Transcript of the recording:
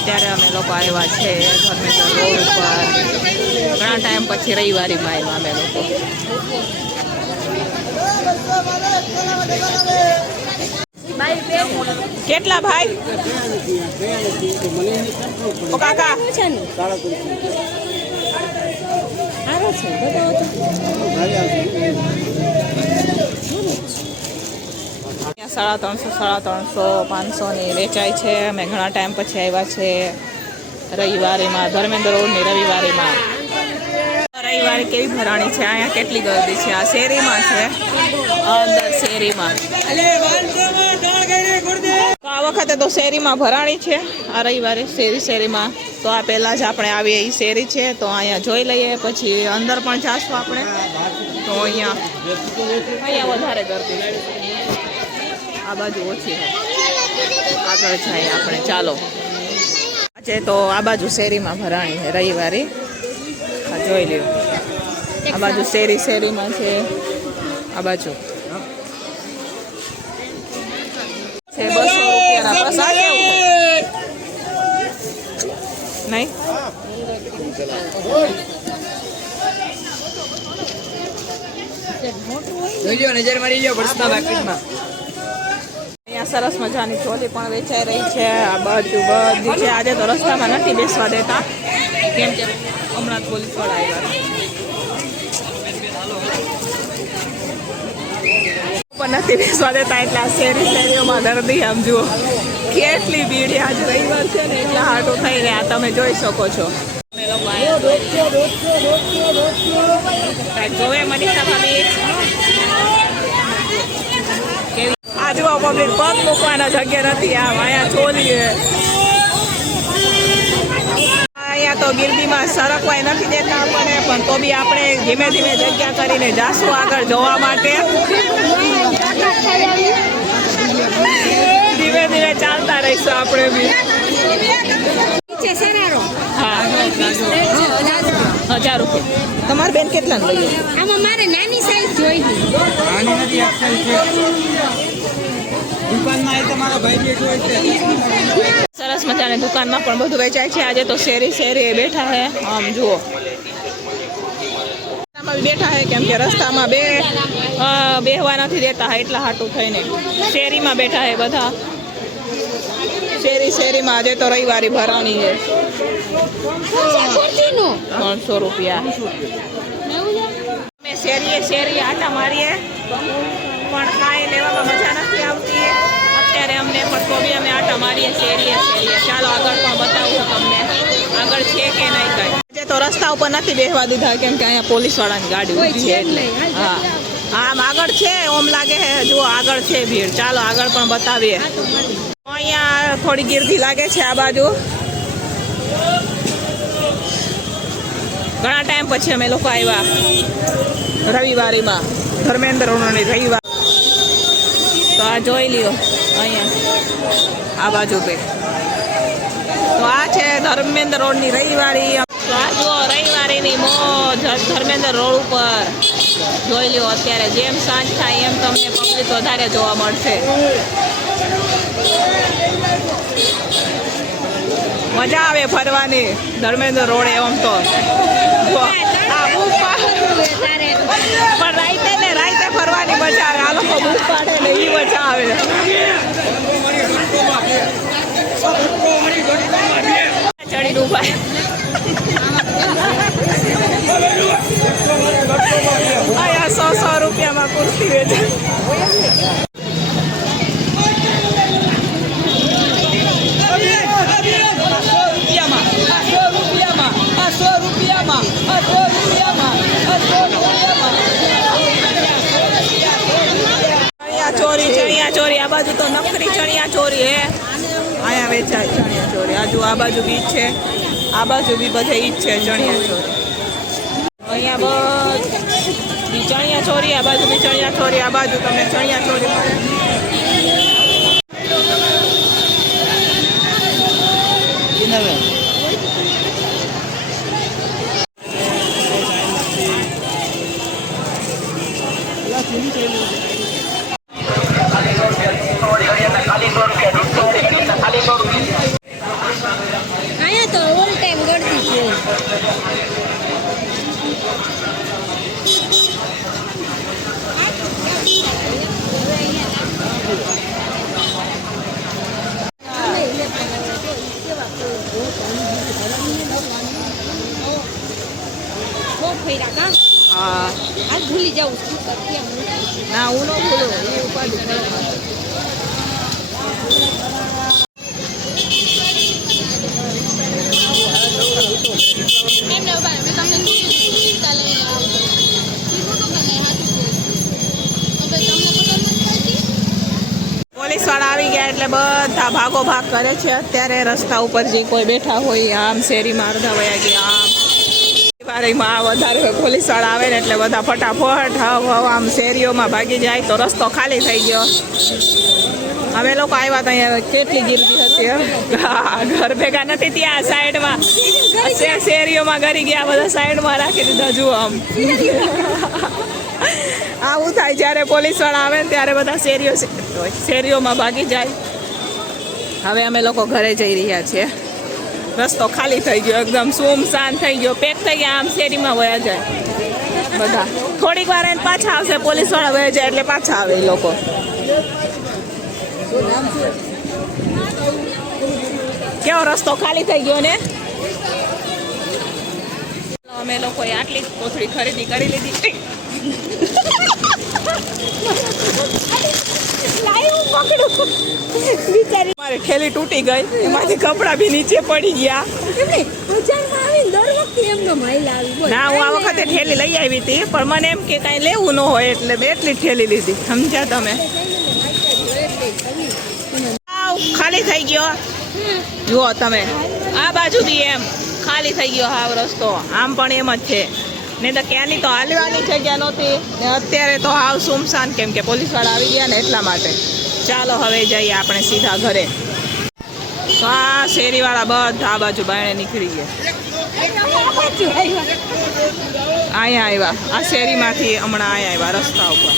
અત્યારે અમે લોકો આવ્યા છે ધર્મેન્દ્ર રોડ ઉપર. ઘણા ટાઈમ પછી રવિવારીમાં આવ્યા અમે લોકો. કેટલા ભાઈ? ઓ કાકા સાડા 300, 500 ની વેચાય છે. અમે ઘણા ટાઈમ પછી આવ્યા છે રવિવારીમાં, ધર્મેન્દ્ર રોડની રવિવારીમાં. રવિવારે કેવી ભરાણી છે, અહીંયા કેટલી ગરદી છે. આ શેરીમાં છે, અંદર શેરીમાં. તો આ વખતે તો શેરીમાં ભરાણી છે આ રવિવારે, શેરીમાં. તો આ પહેલાં જ આપણે આવીએ એ શેરી છે, તો અહીંયા જોઈ લઈએ, પછી અંદર પણ જાશું આપણે. તો અહીંયા વધારે ગરદી છે, આ બાજુ ઓછી છે. આગળ જાય આપણે, ચાલો. આજે તો આ બાજુ શેરીમાં ભરાણી છે રવિવારે, આ જોઈ લ્યો. આ બાજુ શેરીમાં છે, આ બાજુ છે 200 રૂપિયાના પ્રસાદ. કેવું નહીં? અહીંયા સરસ મજાની ચોલી પણ વેચાઈ રહી છે. આ બાજુ બધી છે. આજે તો રસ્તામાં નથી બેસવા દેતા, કેમ કે હમણાં પોલીસ વાળા આવ્યા પણ નથી બેસવા દેતા. એટલે આ શેરીઓમાં દર્દી આમ જુઓ કેટલી ભીડ. આજે રવિવાર છે ને એટલા હાટો થઈ રહ્યા, તમે જોઈ શકો છો. જોવે મનીષા ભાભી, આ જુઓ પબ્લિક પગ મૂકવાના જગ્યા નથી. આમ અહીંયા ચોલીએ, અહીંયા તો ગીરદીમાં સરકવાય નથી દેતા આપણને, પણ તો બી આપણે ધીમે ધીમે જગ્યા કરીને જાશું આગળ જોવા માટે. ધીમે ધીમે ચાલતા રહીશું આપણે બી. હા, 1000 રૂપિયા. તમારી બેન કેટલા લઈએ? આમાં મારે નાની સાઈઝ જોઈએ. સરસ મજાની દુકાનમાં પણ બધું વેચાય છે. આજે તો શેરી બેઠા હે. આમ જુઓ બેઠા હે, કેમ કે રસ્તામાં બેહવા નથી દેતા એટલા હાટું થઈને શેરીમાં બેઠા હે બધા. શેરીમાં આજે તો રવિવારી ભરાણી છે. 300 રૂપિયા. અમે શેરી આટા મારીએ, પણ કાંઈ લેવામાં મજા નથી આવતી અત્યારે અમને. પણ તો બી અમે આટા મારીએ શેરીએ. ચાલો આગળ પણ બતાવું તમને આગળ છે કે નહીં કાંઈ. આજે તો રસ્તા ઉપર નથી બેસવા દીધા, કેમ કે અહીંયા પોલીસ વાળાની ગાડી ઊભી છે એટલે. હા, આમ આગળ છે, ઓમ લાગે છે. જુઓ આગળ છે ભીડ. ચાલો આગળ પણ બતાવીએ. અહીંયા થોડી ગીર્દી લાગે છે આ બાજુ. ઘણા ટાઈમ પછી અમે લોકો આવ્યા રવિવારીમાં, ધર્મેન્દ્ર રોડની રવિવાર. તો આ જોઈ લ્યો અહીંયા આ બાજુ પે. તો આ છે ધર્મેન્દ્ર રોડની રવિવારી. તો આ જુઓ રવિવારીની મોજ ધર્મેન્દ્ર રોડ ઉપર. જોઈ લ્યો અત્યારે જેમ સાંજ થાય એમ તમને પબ્લિક વધારે જોવા મળશે. મજા આવે ફરવાની ધર્મેન્દ્ર રોડે. એમ તો પણ રાઈતે ફરવાની મજા આવે. આ લોકો બૂક પાડે ને એ મજા આવે. ચડી ડૂબાય. અહીંયા 100 રૂપિયામાં કુર્તી વેચે. ચણિયા ચોરી આ બાજુ તો નકરી ચણિયા ચોરી હે. અહીંયા વેચાય ચણિયા ચોરી. આજુ આ બાજુ બી છે, આ બાજુ બી બધે ઈ જ છે ચણિયા ચોરી. અહીંયા બધી ચણિયા ચોરી, આ બાજુ બી ચણિયા ચોરી. આ બાજુ તમને ચણિયા ચોરી મળે. કર્યા કા હા આ ભૂલી જાઉં સ્કૂટર કેમ મૂકી. ના હું ન ભૂલું એ ઉપાધિ કરો. એમને ઉભા રહો, મેં તમને રિક્ષા લઈને આવતો. ઈ ખોટું કે નહીં, હાચું બોલું. હવે તમને ખબર નથી પડતી? પોલીસ વાળા આવી ગયા એટલે બધા ભાગો ભાગ કરે છે અત્યારે રસ્તા ઉપર જે કોઈ બેઠા હોય આમ શેરીમાં અડધા વયા ગયા આમ વારીમાં વધારે પોલીસ વાળા આવે ને એટલે બધા ફટાફટ હવ આમ શેરીઓમાં ભાગી જાય તો રસ્તો ખાલી થઈ ગયો. અમે લોકો આવ્યા તો અહીંયા કેટલી ગીરદી હતી હા, ઘર ભેગા નથી ત્યાં સાઈડમાં શેરીઓમાં ગરી ગયા બધા સાઈડમાં રાખી દીધા જુઓ આમ આવું થાય જ્યારે પોલીસ વાળા આવે ને ત્યારે બધા શેરીઓમાં ભાગી જાય. હવે અમે લોકો ઘરે જઈ રહ્યા છીએ. રસ્તો ખાલી થઈ ગયો એકદમ સુમસાન થઈ ગયો પેક થઈ ગયા આમ શેરીમાં વયા જાય બધા. થોડીક વાર એને પાછા આવશે પોલીસ વાળા વયા જાય એટલે પાછા આવે એ લોકો. કેવો રસ્તો ખાલી થઈ ગયો ને. અમે લોકોએ આટલી જ કોથળી ખરીદી કરી લીધી. મારી ઠેલી તૂટી ગઈ એમાંથી કપડા બી નીચે પડી ગયા. ના હું આ વખતે ઠેલી લઈ આવી હતી પણ મને એમ કે કાંઈ લેવું ન હોય એટલે મેં એટલી જ ઠેલી લીધી. સમજ્યા તમે? ખાલી થઈ ગયો જુઓ તમે આ બાજુ બી એમ ખાલી થઈ ગયો હાવ રસ્તો. આમ પણ એમ જ છે નહીં તો ક્યાંની તો હાલવાની જગ્યા નહોતી ને અત્યારે તો હાવ સુમસાન કેમ કે પોલીસ વાળા આવી ગયા ને એટલા માટે. ચાલો હવે જઈએ આપણે સીધા ઘરે. તો આ શેરીવાળા બધા આ બાજુ બાયણે નીકળી ગયા. અહીંયા આવ્યા આ શેરીમાંથી હમણાં અહીંયા આવ્યા રસ્તા ઉપર.